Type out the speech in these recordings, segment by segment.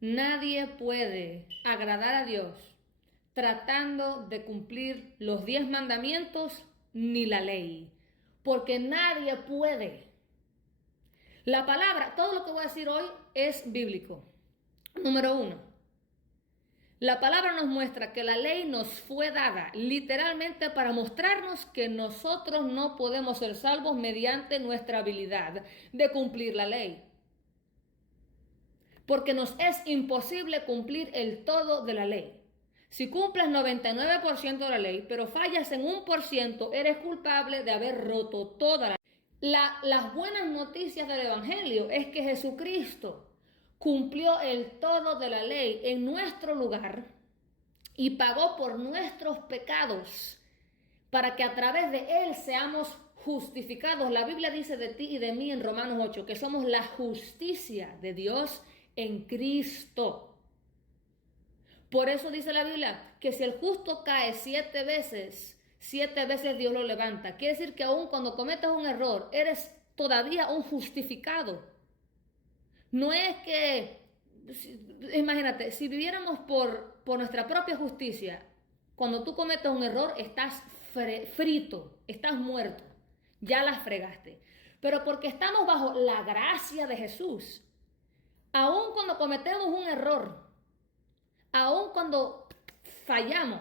Nadie puede agradar a Dios tratando de cumplir los 10 mandamientos ni la ley, porque nadie puede. La palabra, todo lo que voy a decir hoy es bíblico. Número uno, la palabra nos muestra que la ley nos fue dada literalmente para mostrarnos que nosotros no podemos ser salvos mediante nuestra habilidad de cumplir la ley. Porque nos es imposible cumplir el todo de la ley. Si cumples 99% de la ley, pero fallas en 1%, eres culpable de haber roto toda la ley. Las buenas noticias del Evangelio es que Jesucristo cumplió el todo de la ley en nuestro lugar y pagó por nuestros pecados para que a través de Él seamos justificados. La Biblia dice de ti y de mí en Romanos 8 que somos la justicia de Dios en Cristo. Por eso dice la Biblia que si el justo cae 7 veces, 7 veces Dios lo levanta. Quiere decir que aun cuando cometas un error, eres todavía un justificado. No es que, imagínate, si viviéramos por nuestra propia justicia, cuando tú cometes un error, estás frito, estás muerto, ya la fregaste. Pero porque estamos bajo la gracia de Jesús, aun cuando cometemos un error, aun cuando fallamos,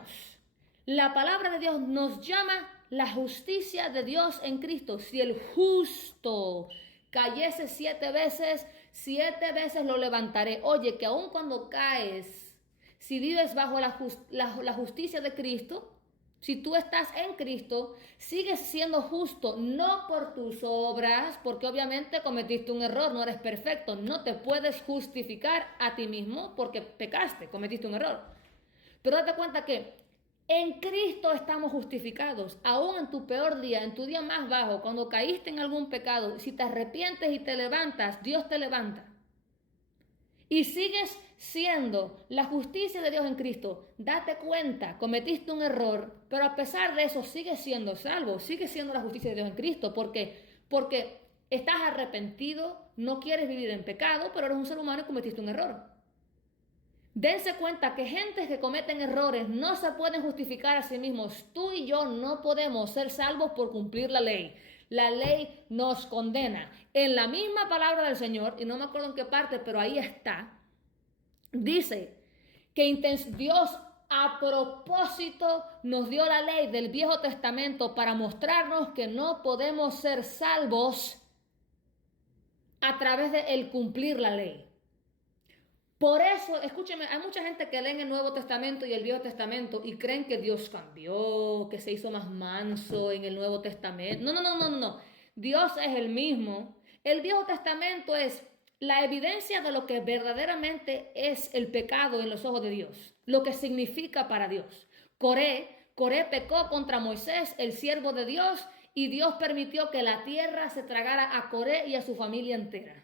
la palabra de Dios nos llama la justicia de Dios en Cristo. Si el justo cayese 7 veces, 7 veces lo levantaré. Oye, que aun cuando caes, si vives bajo la justicia de Cristo, si tú estás en Cristo, sigues siendo justo, no por tus obras, porque obviamente cometiste un error, no eres perfecto, no te puedes justificar a ti mismo porque pecaste, cometiste un error. Pero date cuenta que en Cristo estamos justificados, aún en tu peor día, en tu día más bajo, cuando caíste en algún pecado, si te arrepientes y te levantas, Dios te levanta. Y sigues siendo la justicia de Dios en Cristo. Date cuenta, cometiste un error, pero a pesar de eso sigues siendo salvo, sigues siendo la justicia de Dios en Cristo, porque estás arrepentido, no quieres vivir en pecado, pero eres un ser humano y cometiste un error. Dense cuenta que gentes que cometen errores no se pueden justificar a sí mismos. Tú y yo no podemos ser salvos por cumplir la ley. La ley nos condena. En la misma palabra del Señor, y no me acuerdo en qué parte, pero ahí está, dice que Dios a propósito nos dio la ley del Viejo Testamento para mostrarnos que no podemos ser salvos a través de el cumplir la ley. Por eso, escúcheme, hay mucha gente que lee en el Nuevo Testamento y el Viejo Testamento y creen que Dios cambió, que se hizo más manso en el Nuevo Testamento. No. Dios es el mismo. El Viejo Testamento es la evidencia de lo que verdaderamente es el pecado en los ojos de Dios, lo que significa para Dios. Coré pecó contra Moisés, el siervo de Dios, y Dios permitió que la tierra se tragara a Coré y a su familia entera.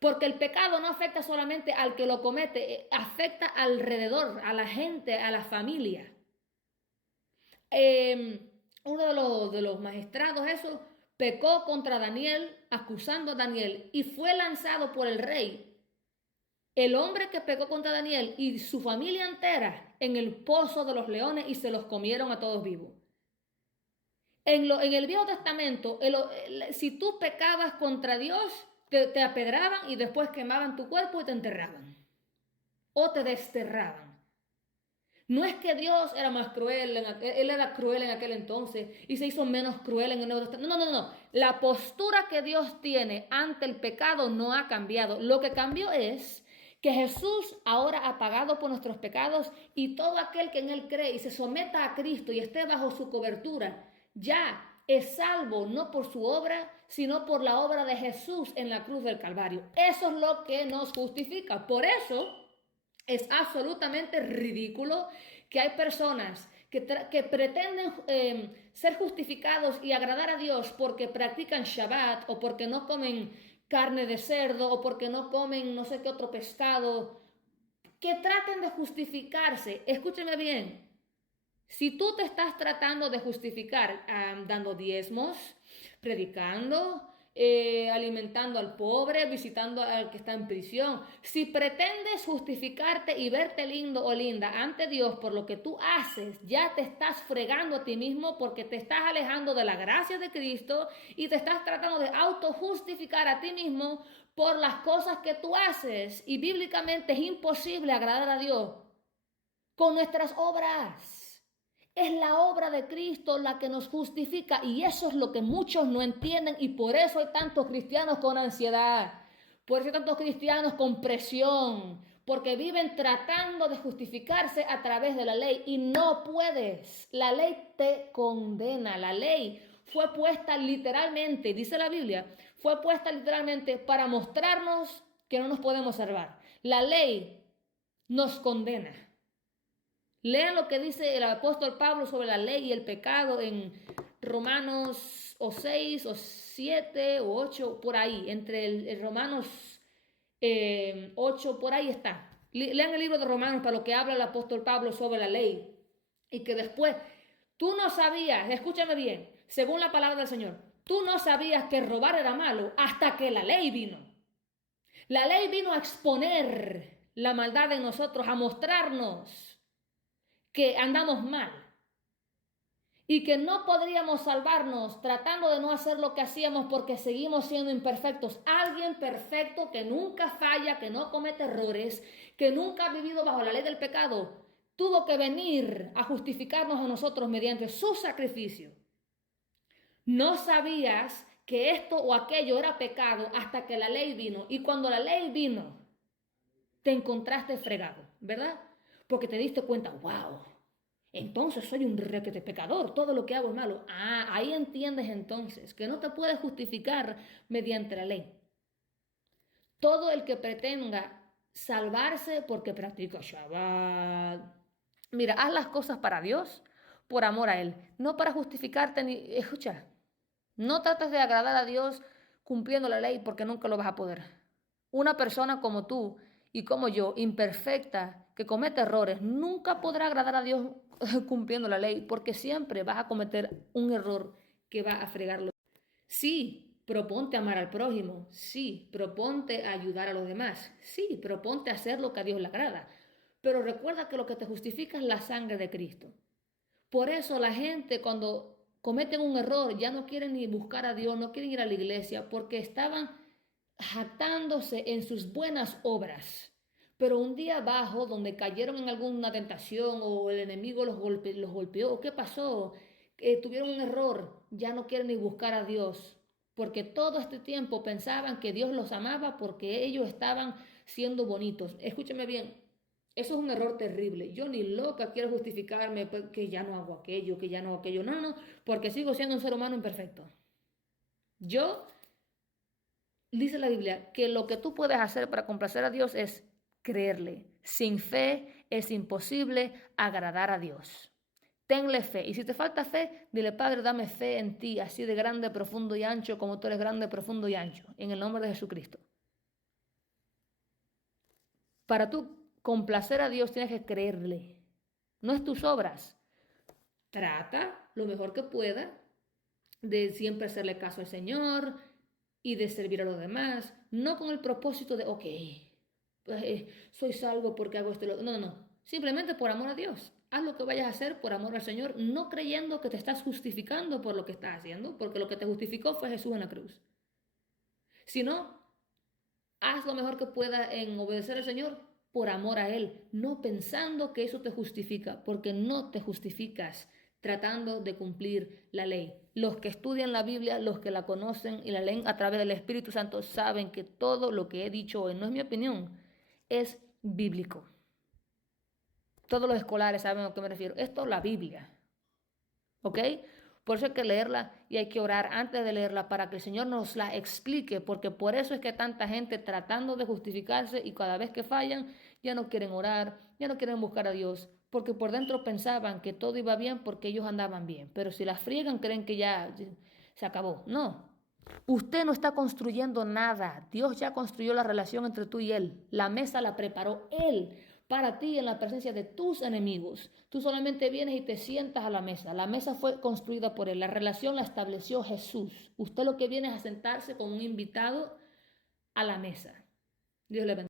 Porque el pecado no afecta solamente al que lo comete, afecta alrededor, a la gente, a la familia. Uno de los magistrados, eso, pecó contra Daniel, acusando a Daniel, y fue lanzado por el rey, el hombre que pecó contra Daniel y su familia entera, en el pozo de los leones y se los comieron a todos vivos. En el Viejo Testamento, si tú pecabas contra Dios, te apedraban y después quemaban tu cuerpo y te enterraban. O te desterraban. No es que Dios era más cruel, Él era cruel en aquel entonces y se hizo menos cruel en el Nuevo Testamento. No. La postura que Dios tiene ante el pecado no ha cambiado. Lo que cambió es que Jesús ahora ha pagado por nuestros pecados y todo aquel que en Él cree y se someta a Cristo y esté bajo su cobertura, ya es salvo no por su obra, sino por la obra de Jesús en la cruz del Calvario. Eso es lo que nos justifica. Por eso es absolutamente ridículo que hay personas que pretenden ser justificados y agradar a Dios porque practican Shabbat o porque no comen carne de cerdo o porque no comen no sé qué otro pescado, que traten de justificarse. Escúcheme bien. Si tú te estás tratando de justificar dando diezmos, predicando, alimentando al pobre, visitando al que está en prisión. Si pretendes justificarte y verte lindo o linda ante Dios por lo que tú haces, ya te estás fregando a ti mismo porque te estás alejando de la gracia de Cristo y te estás tratando de autojustificar a ti mismo por las cosas que tú haces. Y bíblicamente es imposible agradar a Dios con nuestras obras. Es la obra de Cristo la que nos justifica y eso es lo que muchos no entienden y por eso hay tantos cristianos con ansiedad, por eso hay tantos cristianos con presión, porque viven tratando de justificarse a través de la ley y no puedes. La ley te condena, la ley fue puesta literalmente, dice la Biblia, fue puesta literalmente para mostrarnos que no nos podemos salvar. La ley nos condena. Lean lo que dice el apóstol Pablo sobre la ley y el pecado en Romanos o 6 o 7 o 8, por ahí, entre el Romanos 8, por ahí está. Lean el libro de Romanos para lo que habla el apóstol Pablo sobre la ley. Y que después, tú no sabías, escúchame bien, según la palabra del Señor, tú no sabías que robar era malo hasta que la ley vino. La ley vino a exponer la maldad en nosotros, a mostrarnos que andamos mal y que no podríamos salvarnos tratando de no hacer lo que hacíamos porque seguimos siendo imperfectos. Alguien perfecto que nunca falla, que no comete errores, que nunca ha vivido bajo la ley del pecado, tuvo que venir a justificarnos a nosotros mediante su sacrificio. No sabías que esto o aquello era pecado hasta que la ley vino, y cuando la ley vino te encontraste fregado, ¿verdad? Porque te diste cuenta, wow, entonces soy un requete pecador, todo lo que hago es malo. Ahí entiendes entonces que no te puedes justificar mediante la ley. Todo el que pretenda salvarse porque practica Shabbat. Mira, haz las cosas para Dios, por amor a Él, no para justificarte ni... Escucha, no trates de agradar a Dios cumpliendo la ley porque nunca lo vas a poder. Una persona como tú y como yo, imperfecta, que comete errores, nunca podrá agradar a Dios cumpliendo la ley, porque siempre vas a cometer un error que va a fregarlo. Sí, proponte amar al prójimo, sí, proponte ayudar a los demás, sí, proponte hacer lo que a Dios le agrada, pero recuerda que lo que te justifica es la sangre de Cristo. Por eso la gente cuando cometen un error ya no quieren ni buscar a Dios, no quieren ir a la iglesia, porque estaban jactándose en sus buenas obras. Pero un día abajo, donde cayeron en alguna tentación o el enemigo los golpeó, ¿qué pasó? Tuvieron un error, ya no quieren ni buscar a Dios, porque todo este tiempo pensaban que Dios los amaba porque ellos estaban siendo bonitos. Escúchame bien, eso es un error terrible. Yo ni loca quiero justificarme que ya no hago aquello, que ya no hago aquello. No, no, porque sigo siendo un ser humano imperfecto. Yo dice la Biblia que lo que tú puedes hacer para complacer a Dios es creerle. Sin fe es imposible agradar a Dios. Tenle fe. Y si te falta fe, dile, Padre, dame fe en ti, así de grande, profundo y ancho, como tú eres grande, profundo y ancho. En el nombre de Jesucristo. Para tú complacer a Dios tienes que creerle. No es tus obras. Trata lo mejor que pueda de siempre hacerle caso al Señor y de servir a los demás, no con el propósito de, ok, soy salvo porque hago esto. No, no, no. Simplemente por amor a Dios. Haz lo que vayas a hacer por amor al Señor, no creyendo que te estás justificando por lo que estás haciendo, porque lo que te justificó fue Jesús en la cruz. Sino, haz lo mejor que puedas en obedecer al Señor por amor a Él, no pensando que eso te justifica, porque no te justificas tratando de cumplir la ley. Los que estudian la Biblia, los que la conocen y la leen a través del Espíritu Santo, saben que todo lo que he dicho hoy, no es mi opinión, es bíblico. Todos los escolares saben a lo que me refiero. Esto es la Biblia. ¿Ok? Por eso hay que leerla y hay que orar antes de leerla para que el Señor nos la explique, porque por eso es que tanta gente tratando de justificarse y cada vez que fallan ya no quieren orar, ya no quieren buscar a Dios, porque por dentro pensaban que todo iba bien porque ellos andaban bien, pero si la friegan creen que ya se acabó. No, usted no está construyendo nada, Dios ya construyó la relación entre tú y Él, la mesa la preparó Él para ti en la presencia de tus enemigos. Tú solamente vienes y te sientas a la mesa. La mesa fue construida por Él. La relación la estableció Jesús. Usted lo que viene es a sentarse con un invitado a la mesa. Dios le bendiga.